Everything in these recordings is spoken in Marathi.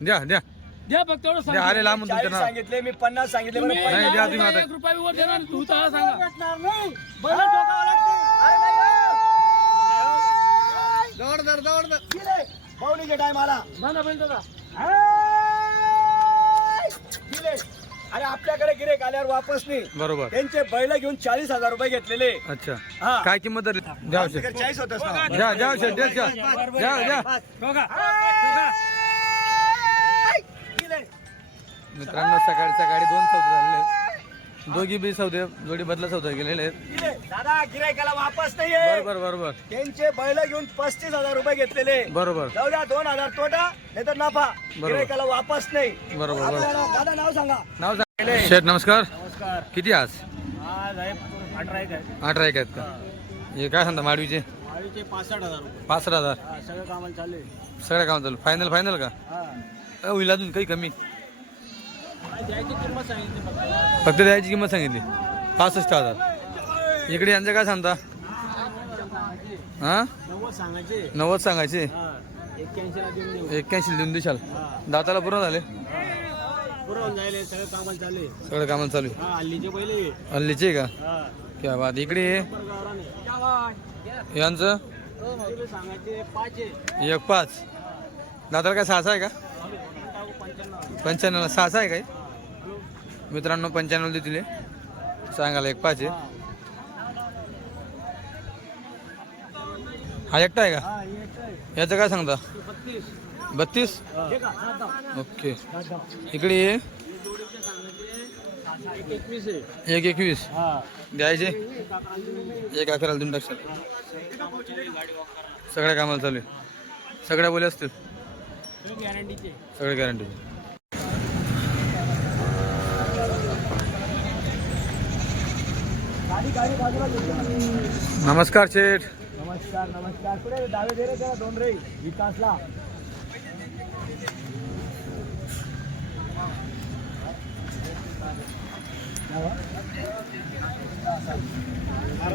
द्या द्या. द्या फक्त एवढं द्या सांगा आले लांबून तुमचं चाळीस नाव. सांगितले मी पन्नास सांगितले बरं तुम्ही नाही, द्या तुम्ही मला आता. एक रुपया बी वर देणार नाही. तू तर सांगा. अरे नाही हो. बैल दादा आपल्याकडे गिरेक आल्यावर वापस नाही. बरोबर. त्यांचे बैल घेऊन चाळीस हजार रुपये घेतलेले. अच्छा. हा. काय किंमत धरली? द्या औषध चाळीस होतच ना. द्या द्या औषध द्या द्या द्या द्या बघा मित्रांनो सकाळी सकाळी दोन सौदे झालेले दोघी बी सौदे जोडी बदला सौदे गेलेले आहेत. दादा गिरायकाला वापस नाहीये. बरोबर बरोबर. त्यांचे बैल घेऊन पस्तीस हजार रुपये घेतलेले. बरोबर. जाऊ द्या दोन हजार तोटा नाही तर नफा गिरायकाला वापस नाही. बरोबर बरोबर. आपल्याला दादा नाव सांगा. नाव सांग. शेठ नमस्कार. नमस्कार. किती आज? आज आहे अठरा एक आहे. अठरा एक आहेत का? हे. काय सांगता माडवीचे? आळीचे पासष्ट हजार रुपये. पासष्ट हजार. हा, सगळं कामाला चालू आहे. सगळ्या काम चालू फायनल फायनल का? हा. अ, होईल अजून काही कमी काय द्यायची किंमत सांगितली फक्त द्यायची किंमत सांगितली. पासष्ट हजार. इकडे यांचं काय सांगता? हा? नव्वद सांगायचे. एक्क्याऐंशी देऊन देशाल. दाताला पूर्ण झाले? सगळं कामाला चालू आहे. आहे हल्लीचे का? क्या बात. इकडे ये. यांचं? एक पाच. दाताला काय सहासा आहे का? पंच्याण्णवला सहासा आहे काय? मित्रांनो पंच्याण्णव देतील. सांगायला एक पाच आहे. हा. एकटा आहे का? हा याचं काय सांगता? बत्तीस. ओके. इकडे ये. एक एकवीस. द्यायचे? एक अकराला देऊन टाकशाल. सगळ्या कामाला चालू आहे. सगळ्या बोली असतील? गॅरंटीचे नमस्कार शेठ। नमस्कार नमस्कार। कुठे डावे दे रे त्याला दोन रे. विकासला.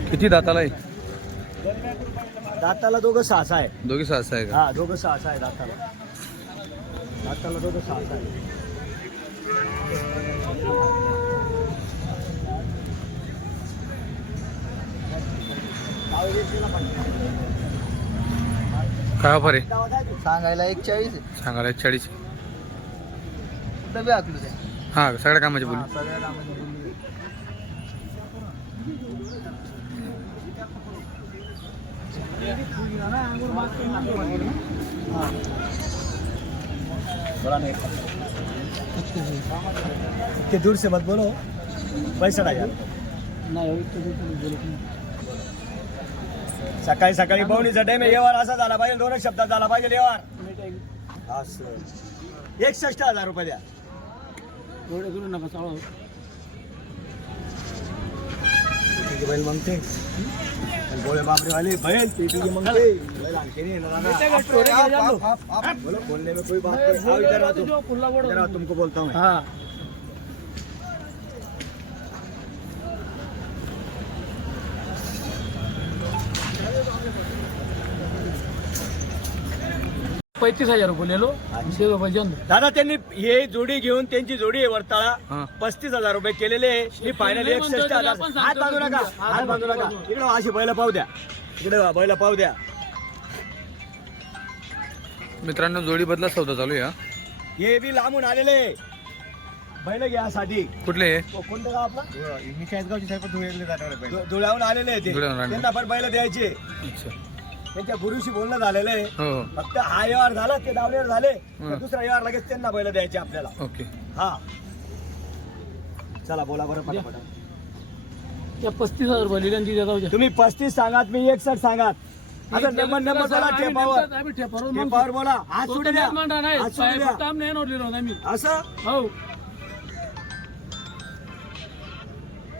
किती दाताला आहे? दाताला दोघं सहासा आहे. दोघी सहासा आहे का? हा दोघं सहासा आहे दाताला. दाताला दोघं सहासा आहे. काय ऑफर आहे? सांगायला एक चाळीस सांगायला चाळीस. बी आखलं ते हा सगळ्या कामाची बोली. सगळ्या कामाची बोलली. इतके दूर से मत बोलो पैसा नाही सकाळी सकाळी बवणीचा टाइम व्यवहार असा झाला पाहिजे दोनच शब्दात झाला पाहिजे व्यवहार. असं. एकसष्ट हजार रुपये द्या. तुझी बैल मगते गोळे बापरे वाले बैल ती तुझी मगते बैल आणखी नाही येणार ना. बोलो बोलने में कोई बात नहीं आओ इधर आ तुम इधर आओ, तुमको बोलता हूँ हाँ. पैतीस हजार रुपये लेलो दे दो भजन दादा त्यांनी हे जोडी घेऊन त्यांची जोडी आहे वरताळा. हा. पस्तीस हजार रुपये केलेले आहे. मी फायनल एकसष्ट हजार हात बांधू नका हात बांधू नका. इकडे अशी बैल पाहू द्या. इकडे बैल पाहू द्या. मित्रांनो जोडी बदला सौदा चालू आहे हा. हे बी लांबून आलेले बैल घ्यासाठी. कुठले हे? कोणतं गाव आपलं? मी धु- धुळ्याहून आलेले आहे ते. त्यांना पण बैल द्यायचे अच्छा. त्यांच्या गुरुशी बोलणं झालेलं आहे. हो. हो फक्त हा व्यवहार झाला ते दावलेवर झाले हं. दुसरा व्यवहार लगेच त्यांना बैल द्यायचे आपल्याला. ओके. हा. चला बोला बरं पटापट. त्या पस्तीस हजार रुपये ती देता तुम्ही पस्तीस सांगात मी एकसठ सांगात. आता नंबर नंबर बोला आम्ही ठेपावर. टेपावर बोला. हात सोडू द्या. नाही. हात सोडू द्या. फक्त आम्ही नाही नोट लिहिलो आम्ही. असं? हो.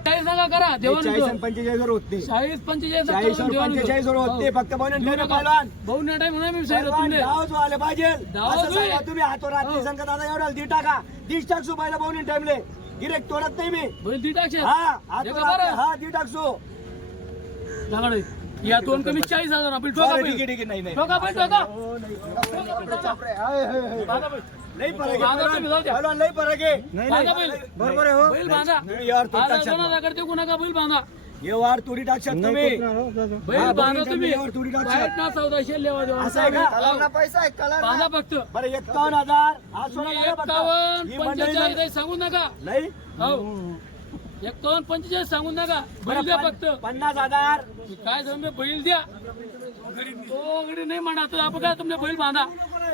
चाळीस नका करा चाळीस आणि देवान. पंचेचाळीस वर होत चाळीस पंचेचाळीस चाळीस वर पंचेचाळीस वर होत फक्त बनून ठेवले पहिलवान भाऊ टाइम म्हणून मी सांगितलं पहिलवान तुमले डावच व्हायला पाहिजे. डावच असं सांगा होय. तुम्ही हातवर रात्री हो. एवढा दी टाका. टाकसू पहिला ठेवले गिरेक तोडत नाही मी. बैल दी टाकशे. हा. रात्री- हा दी टाकसू. या दोन कमी चाळीस हजार आपली ठोका. ठीक आहे ठीक आहे नाही नाही. ठोका बैल ठोका. हो, नाही. दादा बैल. लई फरक लई फरक आहे बरोबर आहे हो बैल बांधा. करते कोणा का बैल बांधा. हे वार तुडी टाकशात तुम्ही. बैल बांधा तुम्ही. यावर टाकशाल. बाहेर ना चौदाशे लेवा देवा. असं आहे का? हो. पैसा आहे कलर बांधा फक्त. बरं एक्कावन्न हजार. मंडळी पंचेचाळीस सांगू नका. नाही? हो. एक्कावन्न पंचेचाळीस सांगू नका. बैल द्या फक्त. पन- पन्नास हजार. काय सांगू बैल द्या. नाही म्हणा तर काय तुमने बैल बांधा.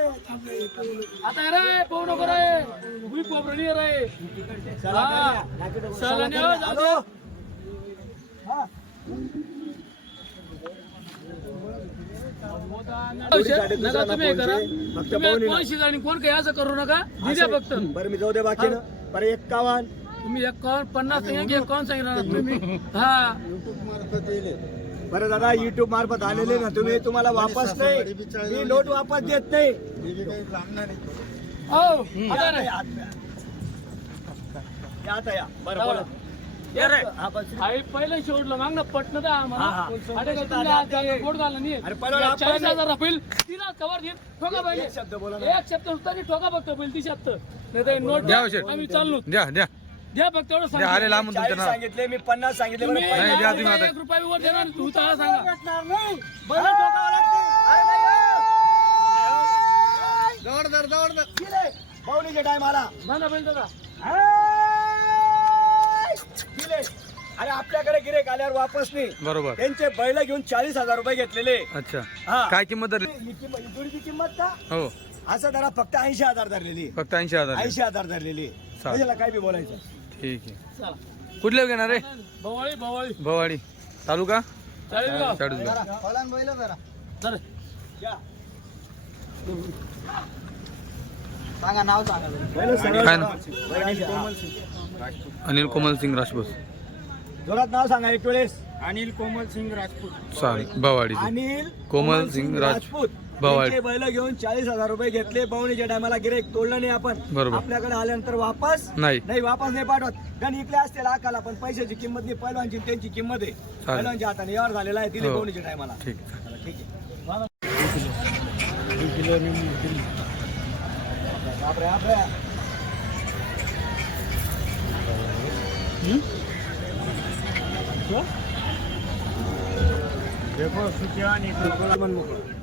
आता रे पाहू नको रे. भुई पोपरणी रे. हा. चला ने हो, जाऊ दे. हॅलो. नका तुम्ही करा. तुम्ही कोण शिकाणी कोण काही असं करू नका. दिद्या फक्त. बरं मी जाऊ दे बाकी बरं एक्कावन्न तुम्ही एकावन्न पन्नास सांगा की एकावन्न सांगितलं तुम्ही. हा. बरं दादा युट्यूब मार्फत आलेले ना तुम्ही. तुम्हाला वापस नाही. मी नोट वापस देत नाही. आता या रे. आता या. या आता या. बरं बोला. या रे. हा, बस. आई पहिलं शेवटलं माग ना पटणं द्या हा, आम्हाला. हा. अरे का तुम्ही आज काय गोड घालणं नाही अरे पहिलं आपण- चाळीस हजार राहील तिला कवर घेत ठोका एक शब्द बोला ना. एक शब्द नाही ठोका पहिले ती शब्द. नाही तर नोट द्या शेठ. आम्ही चाललो. द्या द्या. द्या फक्त एवढं द्या चाळीस सांगितले. मी पन्नास सांगितले तुम्ही नाही, द्या तुम्ही एक. रुपया वर देणार तू त्याला सांगा. नाही. अरे नाही, टायमाला बैल दादा किले. अरे आपल्याकडे गिरेक आल्यावर वापस नाही. बरोबर. त्यांचे बैल घेऊन चाळीस हजार रुपये घेतलेले. अच्छा. हा. काय किंमत धरली? ही किंमत- ही जोडीची किंमत का? हो. असं जरा फक्त ऐंशी हजार धरलेली. फक्त ऐंशी हजार ऐंशी हजार धरलेली. चालेल. काय बी बोलायचं? ठीक आहे. चला. कुठले घेणार रे? भवाळी भवाळी. भवाडी तालुका? का चाळीसगाव. चल या. काय बैल ना? सांगा. अनिल कोमल सिंग राजपूत. जोरात नाव सांगा एक वेळेस अनिल कोमल सिंग राजपूत. सॉरी भवाडी अनिल कोमल सिंग राजपूत. भवाडी. बैल घेऊन चाळीस हजार रुपये घेतले. पाहुणीच्या टायमाला गिरेक तोडलं नाही आपण. बरोबर. आपल्याकडे आल्यानंतर वापस? नाही. नाही वापस नाही पाठवत. गण इकले असते लाखाला पण पैशाची किंमत नाही. पहिलवानची आणि त्यांची किंमत आहे. पहिलवानच्या हाताने यावर झालेला आहे. दिली हो. पाहुणीच्या टायमाला. ठीक आहे. ठीक आहे. बापरे, बापरे. टाक,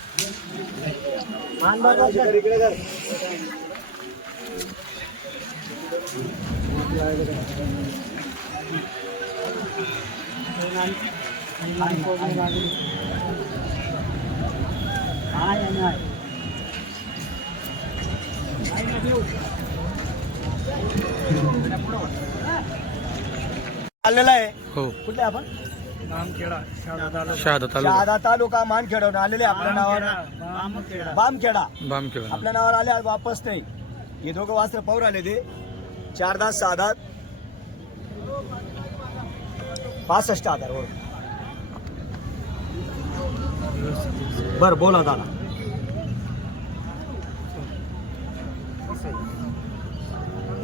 आलेला आहे. हो. कुठले आपण? शहादा तालुका. शहादा तालुका. मानखेडवरून आलेले आपल्या नावावर. बामखेडा. बामखेडा. आपल्या नावावर आले आज वापस नाही. हे दोघं वास्त्र पाहून आले ते. चार दहा सहा दहा पासष्ट हजार वर बर बोला दादा.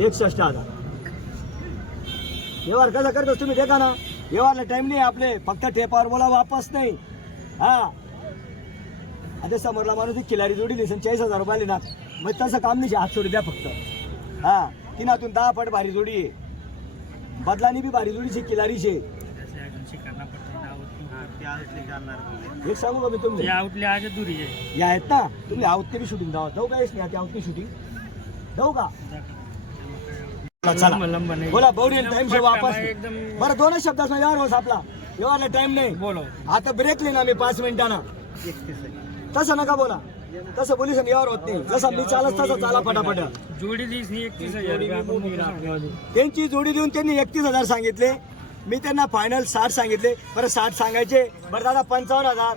एकसष्ट हजार व्यवहार कसा करतो तुम्ही? देखा ना. व्यवहारला टाइम नाही आपले. फक्त टेपावर बोला वापस नाही. हा. आता समोरला माणूस खिलारी जोडी दिसेल चाळीस हजार रुपये ना मग तसं काम नाही हात सोडी द्या फक्त. हा. तिनातून दहा पट भारी जोडी आहे. बदलानी बी भारी जोडीची खिलारीची आहे. एक सांगू का मी तुम्ही? आउटले आज दुरी आहे. या आहेत ना? तुम्ही आउटने बी शूटिंग जाऊ जाऊ काय नाही आता आउटने शूटिंग जाऊ का? बोला बौडी टाइम से वापस. बरं दोनच शब्दात व्यवहार होस आपला. व्यवहारला टाइम नाही. बोलो. आता ब्रेक ना मी पाच मिनिटानं. तसं नका बोला. तसं पोलीस व्यवहार होत नाही. जसा मी चालत तसं चाला फटाफट जोडी एकतीस हजार त्यांची जोडी देऊन त्यांनी एकतीस हजार सांगितले. मी त्यांना फायनल साठ सांगितले. बरं साठ सांगायचे. बरं दादा पंचावन्न हजार.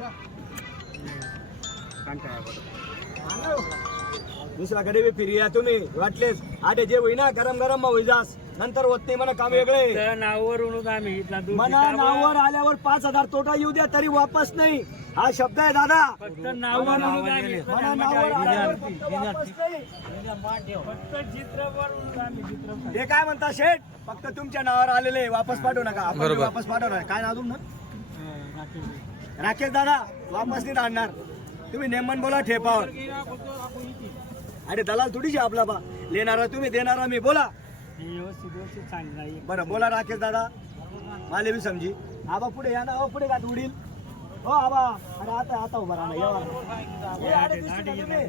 दुसऱ्याकडे बी फिरी या तुम्ही. वाटलेस आटे जे होईना गरम गरम होई जास. नंतर होत नाही म्हणा काम वेगळे. आम्ही इथला दूध मना नावावर आल्यावर पाच हजार तोटा येऊ द्या तरी वापस नाही. हा शब्द आहे दादा. फक्त नावावरून आम्ही मना नावावर आल्यावर फक्त वापस नाही. फक्त चित्रवरून आम्ही चित्र ते काय म्हणता शेठ? फक्त तुमच्या नावावर आलेले वापस पाठवू नका. आपण बरोबर. वापस पाठवणार काय नाव तुमचं? राकेश. दादा वापस नाही आणणार तुम्ही नेमन बोला ठेपावर. अरे दलाल थोडीशी आपला बा. लेणारा तुम्ही देणारा मी बोला. व्यवस्थित व्यवस्थित सांगितलं आहे. बरं बोला राकेश दादा. माले बी समजी. आबा पुढे या ना आबा पुढे का उडील. हो आबा. अरे आता आता उभा राहा ना, या बा. ए, अरे तुम्ही?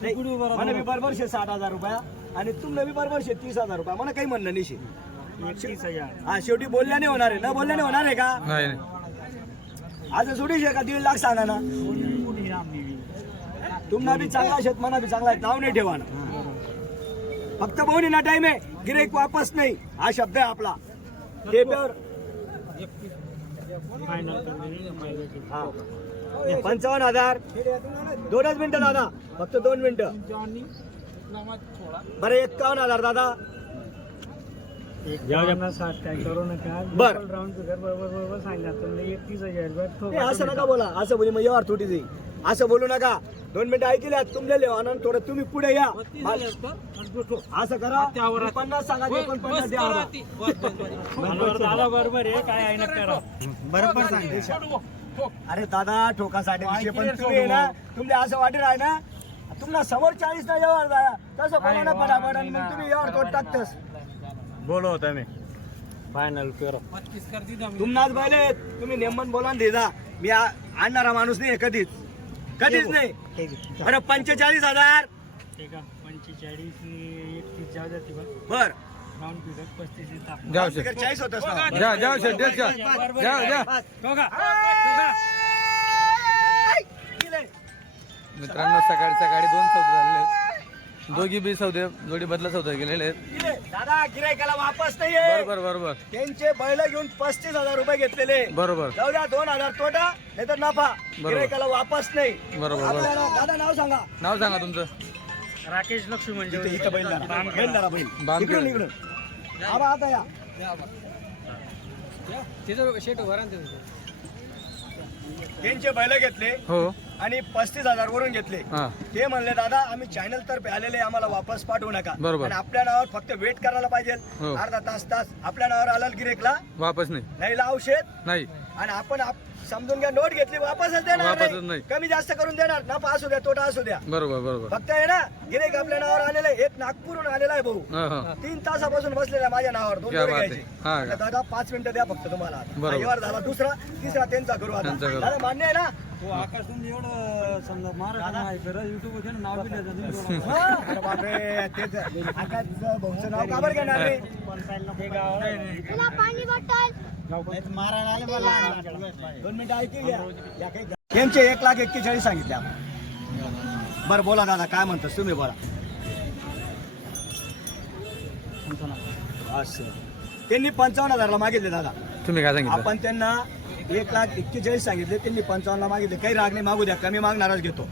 नाही, मला बी बरोबर शे साठ हजार रुपया आणि तुमनं बी बरोबर शे तीस हजार रुपया. मला काही म्हणणं नाही शे. एकतीस हजार. हा शेवटी बोलल्याने होणार आहे. न बोलल्याने होणार आहे का? नाही नाही. आज शे का दीड लाख सांगा ना. तुम्हाला बी चांगला शेत मना बी चांगला आहे. नाव नाही ठेवा फक्त भाऊनी ना टाइम आहे गिरेक वापस नाही. हा शब्द आहे आपला. टेप्यावर हा. पंचावन्न हजार. दोनच मिनिटं दादा. फक्त दोन मिनिटं. बरं एक्कावन्न हजार दादा. करू नका राऊंड फिगर बरोबर बरोबर सांगितलं एकतीस हजार रुपये नाही, असं नका बोला. असं बोली मग यावर थोडी जाईल. असं बोलू नका. दोन मिनिटं ऐकल्या तुमले लिहा आणि थोडं तुम्ही पुढे या. असं करा. मी पन्नास सांगा ते. पण पन्नास द्या. दादा बरोबर आहे. काय आहे करा. बरोबर सांगते. अरे दादा ठोकासाठी विषय पण तुम्ही ना. तुमले असं वाटेल आहे ना. तुम्हाला समोर चाळीस ना यावर जाया तसं बोला ना पटापट आणि मग तुम्ही यावर तोड टाकतस. बोलो होता मी फायनल करो तुमनाच बैले तुम्ही नेमन बोला ना देजा मी आणणारा माणूस नाही कधीच. कधीच नाही. बरं पंचेचाळीस हजार. जाऊ बर. जाऊ शेट चाळीस होतस ना जा जा. शेट देत जा. जा जा मित्रांनो सकाळी सकाळी दोन झालेले आहेत. दोघी बी सौदे जोडी बदला सौदे गेलेले आहेत. दादा गिरायकाला वापस नाहीये. बरोबर बरोबर. त्यांचे बैल घेऊन पस्तीस हजार रुपये घेतलेले. बरोबर. जाऊ द्या दोन हजार तोटा नाही तर नफा गिरायकाला वापस नाही. बरोबर, आपल्याला दादा नाव सांगा. नाव सांगा तुमचं. राकेश लक्ष्मण इथं इथं बैल धरा. बैल धरा बैल. बामखेड. इकडून इकडून. आबा आता या. त्यांचे बैल घेतले. हो. आणि पस्तीस हजार वरून घेतले हा ते म्हणले दादा आम्ही चॅनल तर्फे आलेले आम्हाला वापस पाठवू नका बरोबर. आणि आपल्या नावावर फक्त वेट करायला पाहिजे हो. अर्धा तास तास आपल्या नावावर आला गिरेकला वापस नाही नाही औषध नाही आणि आपण आप- समजून घ्या नोट घेतली वापसच देणार वापसच नाही. नाही. कमी जास्त करून देणार नफा असू द्या तोटा असू द्या बरोबर बरोबर फक्त आहे ना गिरेक आपल्या नावावर आलेलं आहे. एक नागपूरहून आलेला आहे भाऊ हा हा तीन तासापासून बसलेला आहे माझ्या नावावर दोन क्या जोडे बात आहे. घ्यायचे हा का? म्हटलं, दादा पाच मिनिटं द्या फक्त तुम्हाला. बरोबर. झाला दुसरा तिसरा त्यांचा करू आता त्यांचा करू. दादा मान्य आहे ना एवढं समजा महाराष्ट्र युट्यूब नाव हा? अरे बापरे तेच आकाश भाऊचं नाव का बरं घेणार रे तुला पाणी बॉटल. दोन मिनिटं घ्या. त्यांचे एक लाख एक्केचाळीस सांगितले आपण. बरं बोला दादा काय म्हणतोस? तुम्ही बोला. असं. त्यांनी पंचावन्न हजारला मागितले दादा. तुम्ही काय सांगितलं? आपण त्यांना एक लाख एक्केचाळीस सांगितले त्यांनी पंचावन्नला मागितले. काही राग नाही मागू द्या कमी मागणारच घेतो.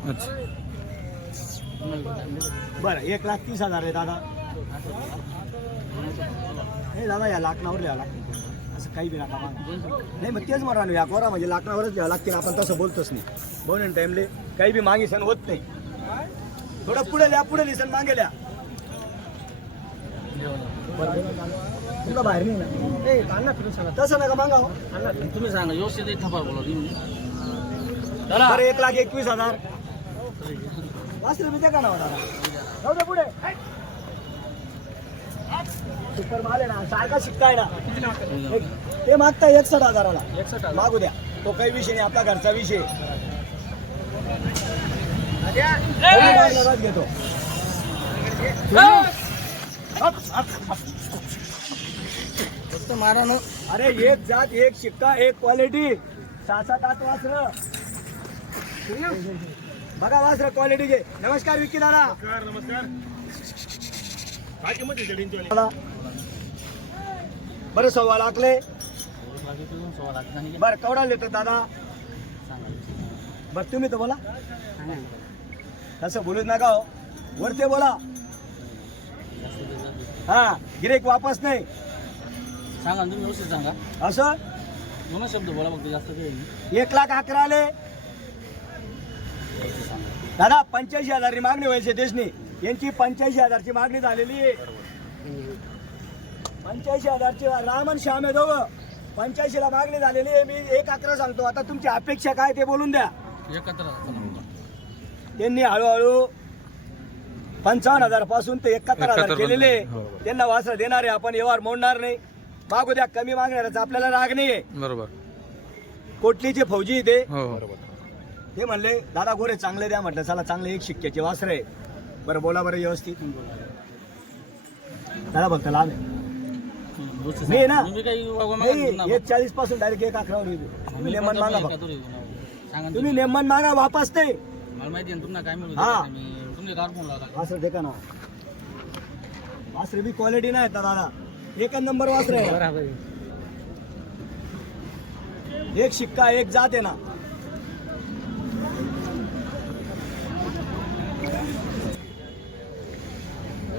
बरं एक लाख तीस हजार आहे दादा. हे दादा या लाखनावर लिहा लाख असं काही बी नका मागा. नाही मग तेच म्हणा या कोरा म्हणजे लाखनावरच लिहा लागतील आपण तसं बोलतोच नाही. बोलून टाइमले काही बी मागे सण होत नाही. थोडं पुढे लिहा पुढे लिसन मागे लिहा. तुला बाहेर नाही ना ए अण्णा फिरून सांगा तसं नका मागा हो. तुम्ही सांगा व्यवस्थित थपार बोला बरं एक लाख एकवीस हजार. वाचलं मी त्या का नावा दादा. जाऊ दे पुढे. सुपर माल आहे ना सारखा शिकताय ना. एक- ते मागताय एकसठ हजाराला. मागू द्या. तो काही विषय नाही आपला घरचा विषय. घेतो? हप, हप, हप. अरे एक जात एक शिक्का एक क्वालिटी सहा सात आठ वासर. बघा वासर क्वालिटी घे. नमस्कार विक्की दादा. दादा. बरं सव्वा लाखले बरं केवढा देतो दादा? बरं तुम्ही तर बोला. तसं बोलूच नका हो. वरते बोला. हा गिरेक वापस नाही. सांगा तुम्ही व्यवस्थित सांगा. असं? दोनच शब्द बोला फक्त जास्त काही नाही. एक लाख अकरा आले. दादा पंच्याऐंशी हजारची मागणी व्हायची देशनी. यांची पंच्याऐंशी हजारची मागणी झालेली आहे. पंच्याऐंशी हजारची रामन श्याम आहे दोघं. पंच्याऐंशी ला मागणी झालेली आहे. मी एक अकरा सांगतो. आता तुमची अपेक्षा काय ते बोलून द्या. एकत्र त्यांनी हळूहळू पंचावन्न हजारपासून ते एकाहत्तर हजार 71 केलेले आहे. हो. त्यांना वासर देणार आहे आपण व्यवहार मोडणार नाही. मागू द्या कमी मागणाऱ्याचा आपल्याला राग नाहीये. बरोबर. कोटलीचे फौजी ते हो हो. ते म्हणले दादा गोरे चांगले द्या म्हटलं चला चांगले एक शिक्क्याचे वासर आहे बरं बोला बरं व्यवस्थित. दादा बघता आहे. मी ना. नाही एक चाळीसपासून डायरेक्ट एक अकरावर येतो. तुम्ही नेमन मागा फक्त. तुम्ही नेमन मागा वापस नाही मला माहिती आहे तुम्हाला काय मिळू हा. मी तुमच्या कार फोन लावला. वासर देखा ना. वासर बी क्वालिटी नाही येतात दादा. एकच नंबर वासर आहे. एक शिक्का एक जात आहे ना.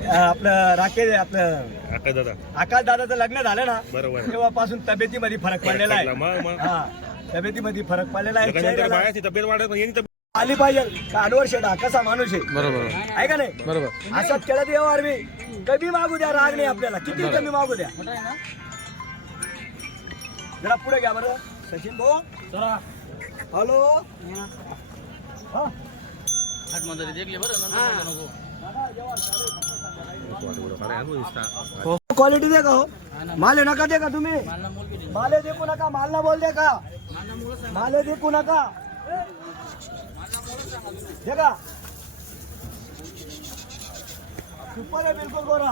आपलं राकेश आपलं आका दादा. आकाश दादाचं लग्न झालं ना बरोबर. तेव्हापासून तब्येतीमध्ये फरक पडलेला आहे. हा तब्येतीमध्ये फरक पडलेला आहे. बाळाची तब्येत वाढत नाही, यांची तब्येत आली पाहिजे. कानवर शेडा कसा माणूस आहे. बरोबर. आहे का नाही? बरोबर. असं खेळत व्यवहार मी कमी मागू द्या राग नाही आपल्याला. किती कमी मागू द्या? जरा पुढे घ्या बरं. सचिन भाऊ. जरा हॅलो. हा. क्वालिटी दे का हो. माले नका दे का तुम्ही. माले देखू नका. मालना बोल दे का माले देखू नका. दे सुपर आहे बिलकुल गोरा.